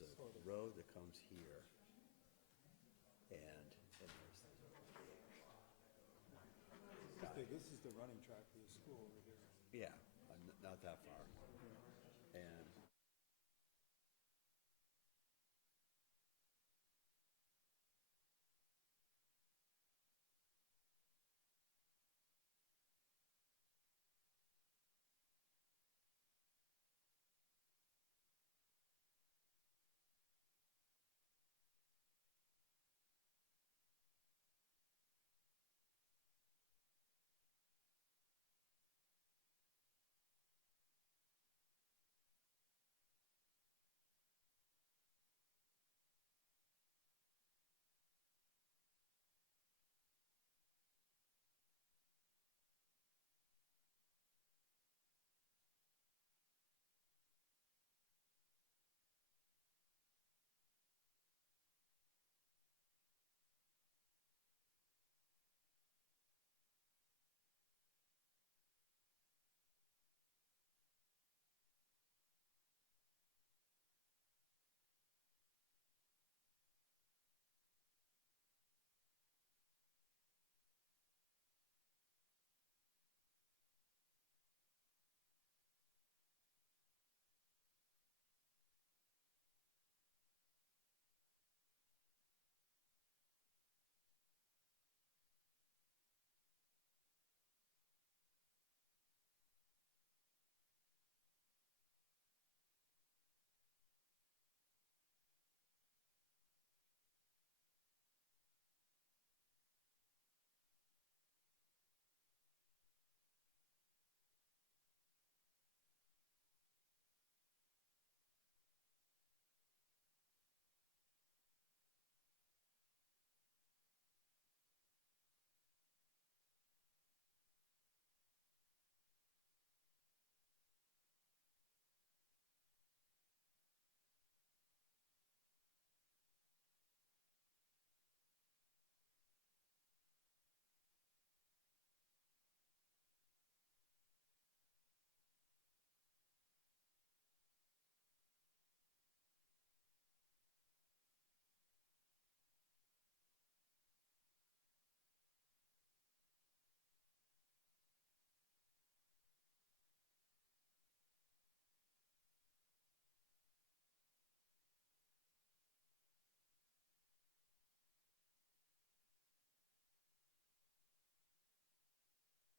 there's a road that comes here, and This is the running track for the school over here. yeah, not that far. And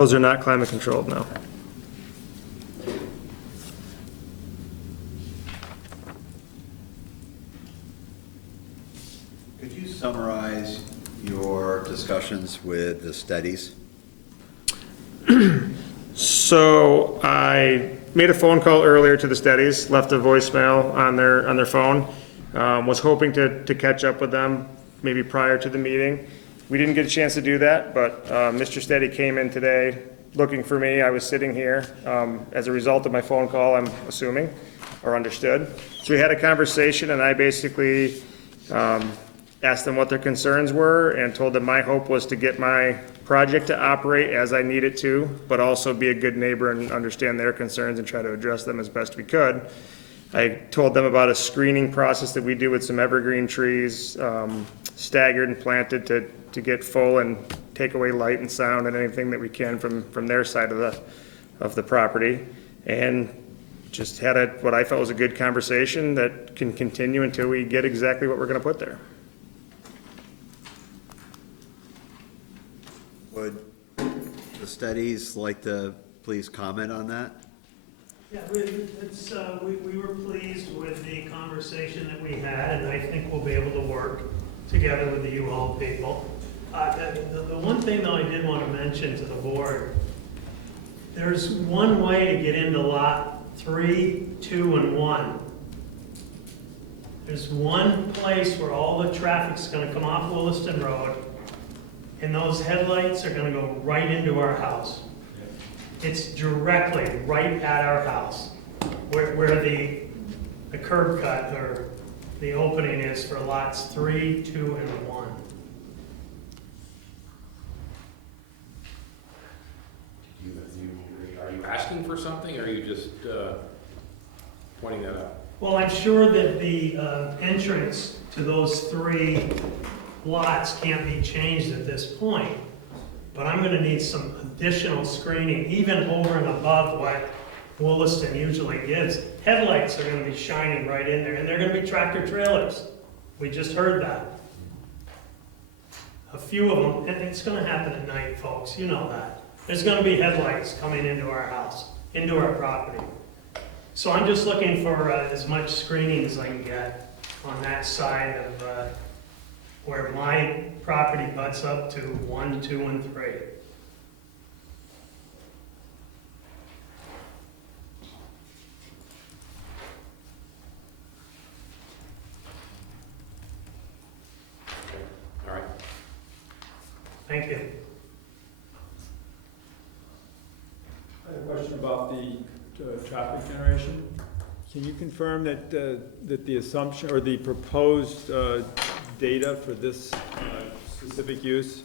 Those are not climate controlled now. could you summarize your discussions with the studies? So I made a phone call earlier to the Steadies, left a voicemail on their phone. Was hoping to catch up with them maybe prior to the meeting. We didn't get a chance to do that, but Mr. Steady came in today looking for me. I was sitting here as a result of my phone call, I'm assuming, or understood. So we had a conversation, and I basically asked them what their concerns were and told them my hope was to get my project to operate as I need it to, but also be a good neighbor and understand their concerns and try to address them as best we could. I told them about a screening process that we do with some evergreen trees, staggered and planted to get full and take away light and sound and anything that we can from their side of the property. And just had what I felt was a good conversation that can continue until we get exactly what we're gonna put there. Would the studies like to please comment on that? Yeah, we were pleased with the conversation that we had, and I think we'll be able to work together with the U-Haul people. The one thing though I did want to mention to the board, there's one way to get into lot 3, 2, and 1. There's one place where all the traffic's gonna come off Williston Road, and those headlights are gonna go right into our house. It's directly right at our house, where the curb cut or the opening is for lots 3, 2, and 1. Are you asking for something, or are you just pointing that out? Well, I'm sure that the entrance to those 3 lots can't be changed at this point, but I'm gonna need some additional screening, even over and above what Williston usually gives. Headlights are gonna be shining right in there, and they're gonna be tractor trailers. We just heard that. A few of them, and it's gonna happen at night, folks, you know that. There's gonna be headlights coming into our house, into our property. So I'm just looking for as much screening as I can get on that side of where my property butts up to 1, 2, and 3. All right. Thank you. I have a question about the traffic generation. Can you confirm that, that the assumption, or the proposed data for this specific use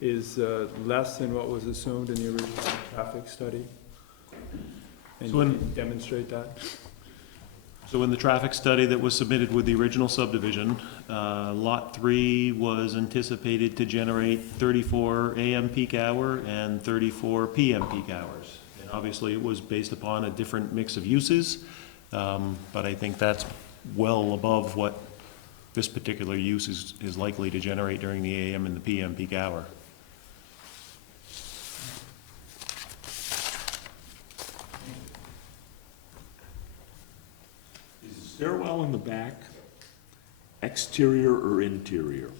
is less than what was assumed in the original traffic study? And So in- can you demonstrate that? So in the traffic study that was submitted with the original subdivision, Lot 3 was anticipated to generate 34 AM peak hour and 34 PM peak hours. And obviously, it was based upon a different mix of uses, but I think that's well above what this particular use is likely to generate during the AM and the PM peak hour. Is the stairwell in the back exterior or interior?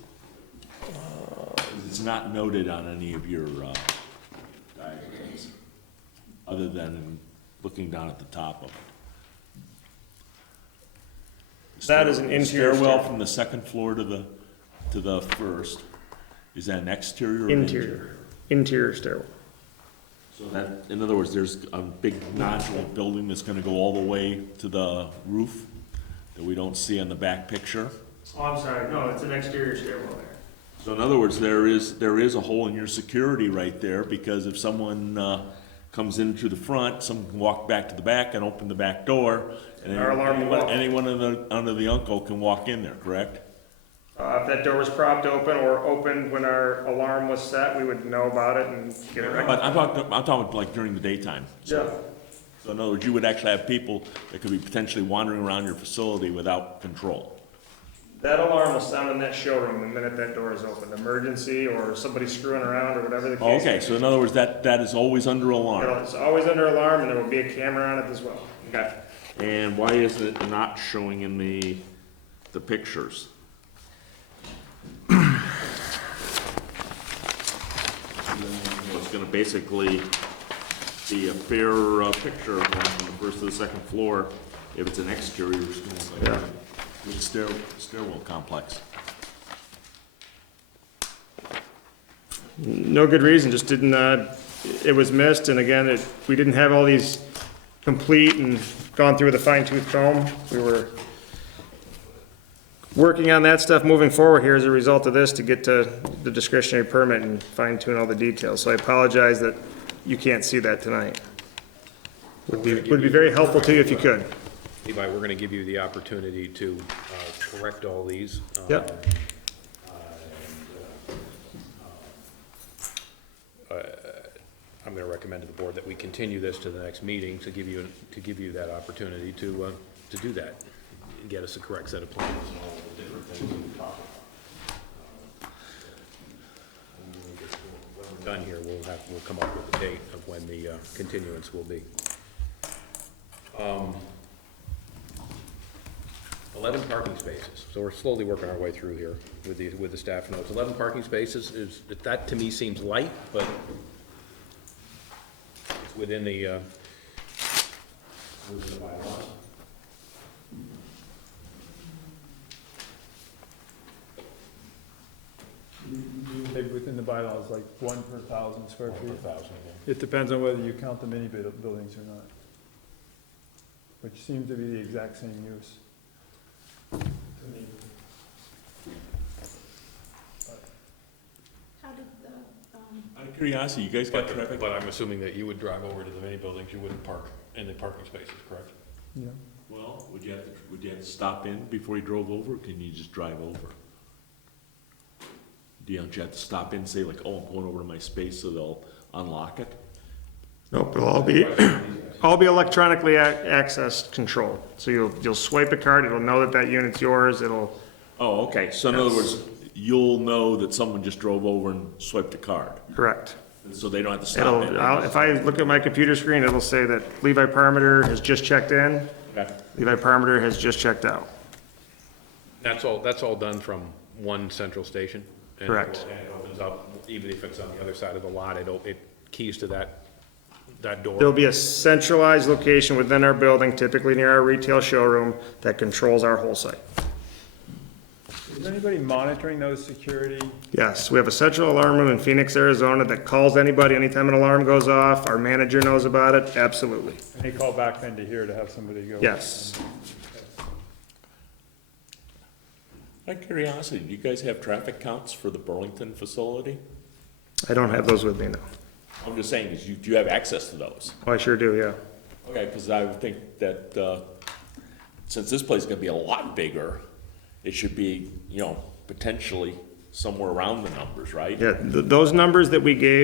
It's not noted on any of your diagrams, other than looking down at the top of it. That is an interior Stairwell stair- from the second floor to the first, is that an exterior or Interior. Interior stairwell. So that, in other words, there's a big nodular building that's gonna go all the way to the roof that we don't see on the back picture? Oh, I'm sorry, no, it's an exterior stairwell there. So in other words, there is a hole in your security right there, because if someone comes in through the front, someone can walk back to the back and open the back door, and Our alarm will go. anyone under the uncle can walk in there, correct? If that door was propped open or opened when our alarm was set, we would know about it and get it But right. I'm talking like during the daytime. Yeah. So in other words, you would actually have people that could be potentially wandering around your facility without control. That alarm will sound in that showroom the minute that door is opened, emergency or somebody screwing around or whatever the case. Okay, so in other words, that is always under alarm. It's always under alarm and there will be a camera on it as well. Okay. And why is it not showing in the pictures? It's gonna basically be a fair picture of going from the first to the second floor if it's an exterior Yeah. stairwell complex. No good reason, just didn't, it was missed, and again, we didn't have all these complete and gone through with a fine tooth comb. We were working on that stuff moving forward here as a result of this to get to the discretionary permit and fine tune all the details. So I apologize that you can't see that tonight. Would be very helpful to you if you could. Levi, we're gonna give you the opportunity to correct all these. Yep. I'm gonna recommend to the board that we continue this to the next meeting to give you that opportunity to do that. And get us a correct set of plans and all the different things that we talked about. When we're done here, we'll come up with a date of when the continuance will be. 11 parking spaces, so we're slowly working our way through here with the staff notes. 11 parking spaces, that to me seems light, but it's within the bylaws. Within the bylaws, like 1 per 1,000 square feet. 1,000, It depends on whether you count the mini buildings or not, which seem to be the exact same use. How did the, Out of curiosity, you guys got But traffic? I'm assuming that you would drive over to the many buildings, you wouldn't park in the parking spaces, correct? Yeah. Well, would you have to stop in before you drove over, or can you just drive over? Don't you have to stop in and say like, oh, I'm going over to my space, so they'll unlock it? Nope, it'll all be electronically accessed controlled. So you'll swipe a card, it'll know that that unit's yours, it'll, Oh, okay, so in other words, you'll know that someone just drove over and swiped a card, correct. and so they don't have to stop in. If I look at my computer screen, it'll say that Levi Parmenter has just checked in, Okay. Levi Parmenter has just checked out. That's all done from one central station? And it- Correct. And it opens up, even if it's on the other side of the lot, it keys to that door? There'll be a centralized location within our building, typically near our retail showroom, that controls our whole site. Is anybody monitoring those security? Yes, we have a central alarm room in Phoenix, Arizona that calls anybody anytime an alarm goes off. Our manager knows about it, absolutely. And they call back then to here to have somebody go? Yes. Out of curiosity, do you guys have traffic counts for the Burlington facility? I don't have those with me now. I'm just saying, do you have access to those? Oh, I sure do, yeah. Okay, because I would think that, since this place is gonna be a lot bigger, it should be, potentially somewhere around the numbers, right? Yeah, those numbers that we gave